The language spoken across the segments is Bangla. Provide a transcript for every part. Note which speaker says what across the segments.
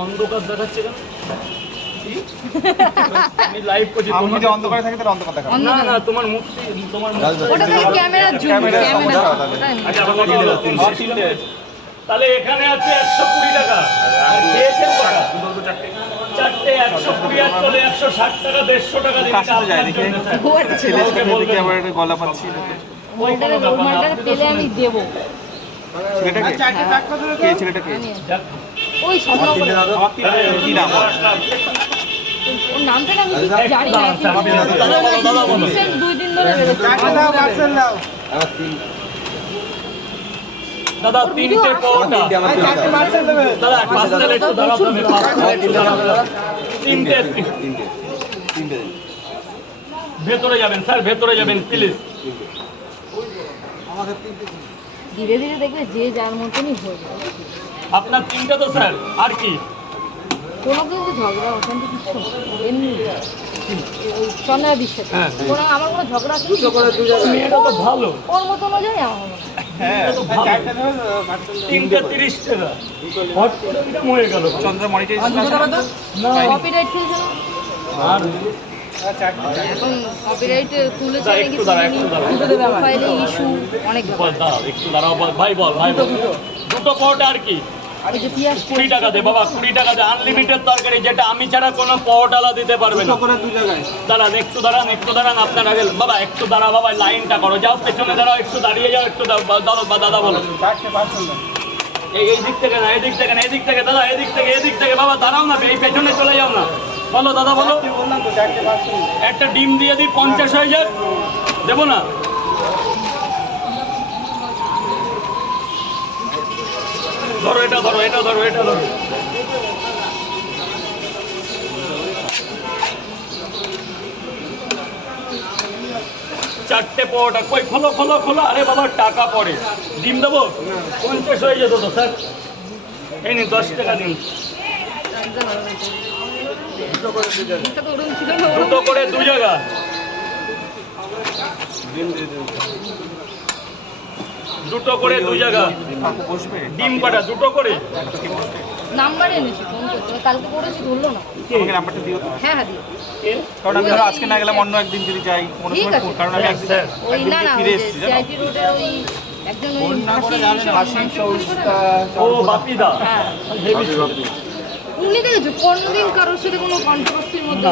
Speaker 1: অন্ধকার দেখাচ্ছে কেন? কি? আমি লাইভ করছি
Speaker 2: আমি
Speaker 1: তোমার
Speaker 2: যদি অন্ধকারে থাকি তাহলে
Speaker 1: মুক্তি তোমার। আচ্ছা এখানে আছে একশো কুড়ি টাকা। চারটে। একশো কুড়ি আর চলে একশো ষাট দেড়শো
Speaker 2: ছেলে গলা পাচ্ছি।
Speaker 3: দেবো।
Speaker 2: ছেলেটাকে
Speaker 3: ওই নামটা আমি ঠিক জানি না।
Speaker 1: দাদা,
Speaker 3: দুই দিন ধরে
Speaker 1: তিনটে পরোটা দাদা পাঁচটা একটু দাঁড়াতে হবে পাঁচটা একটু দাঁড়াতে হবে। তিনটে। ভেতরে যাবেন স্যার ভেতরে যাবেন প্লিজ।
Speaker 3: ধীরে ধীরে দেখবে যে যার মতনই হয়ে যাবে।
Speaker 1: আপনার তিনটে তো স্যার আর কি?
Speaker 3: কোনো কিন্তু ঝগড়া অশান্তি কিছু এমনি। চন্দ্রা বিশ্বাস।
Speaker 1: হ্যাঁ।
Speaker 3: কোনো আমার কোনো ঝগড়া আছে?
Speaker 1: মেয়েটা তো ভালো।
Speaker 3: ওর আমার
Speaker 2: হ্যাঁ
Speaker 1: হয়ে
Speaker 3: এখন কপিরাইট তুলেছে নাকি। প্রোফাইলে ইস্যু অনেক
Speaker 1: ভাই বল ভাই বল। দুটো পরোটা আর কি? কুড়ি টাকা দে বাবা কুড়ি টাকা দে আনলিমিটেড তরকারি যেটা আমি ছাড়া কোনো দিতে পারবে না। দাঁড়ান একটু দাঁড়ান একটু দাঁড়ান আপনার আগে বাবা একটু দাঁড়া বাবা লাইনটা করো যাও পেছনে দাঁড়াও একটু দাঁড়িয়ে যাও একটু বা- দাদা বলো। এই দিক থেকে না থেকে না এই থেকে দাদা এই দিক থেকে এই দিক থেকে বাবা দাঁড়াও না এই পেছনে চলে যাও না। বলো দাদা বলো। একটা ডিম দিয়ে দিই পঞ্চাশ হয়ে যাক। দেবো না? ধরো এটা ধরো এটা ধরো এটা ধরো। চারটে পরোটা। কই খোলো খোলো খোলো। আরে বাবা টাকা পড়ে। ডিম দেবো? পঞ্চাশ হয়ে যেত তো স্যার। এই নিন দশ টাকা দিন দুটো করে দু জায়গা। দুটো করে দুই জায়গা। ডিম কটা দুটো করে?
Speaker 3: নাম্বার এনেছি ফোন করতে। কালকে করেছি ধরলো না।
Speaker 2: আমাকে নাম্বারটা দিও
Speaker 3: হ্যাঁ হ্যাঁ দিও।
Speaker 2: কারণ আমি ধরো আজকে না গেলাম অন্য একদিন যদি যাই কোনো সময় কারণ আমি একদিন
Speaker 3: ওই না না
Speaker 2: ফিরে এসেছি, জানো?
Speaker 3: রোডের ওই একজন ওই হাসি মাংস সংস্থা
Speaker 1: ও বাপিদা।
Speaker 3: হ্যাঁ। উনি দেখেছ কোনদিন কারোর সাথে কোনো কন্ট্রোভার্সির মধ্যে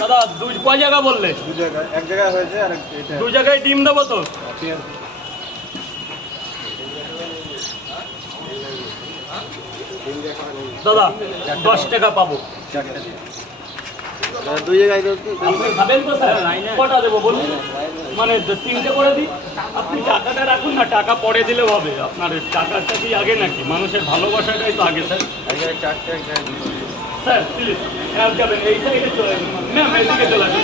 Speaker 1: দাদা দুই কয় জায়গা বললে?
Speaker 2: দু জায়গায় এক জায়গায় হয়েছে আর
Speaker 1: দু জায়গায় ডিম দেবো তো? দাদা দশ টাকা পাবো।
Speaker 2: দুই জায়গায়
Speaker 1: আপনি খাবেন তো স্যার কটা দেবো বলুন? মানে তিনটে করে দিই? আপনি টাকাটা রাখুন না টাকা পরে দিলেও হবে। আপনার টাকাটা কি আগে নাকি? মানুষের ভালোবাসাটাই তো আগে স্যার। স্যার প্লিজ যাবেন এই সাইডে চলে ম্যাম এদিকে চলে আসুন।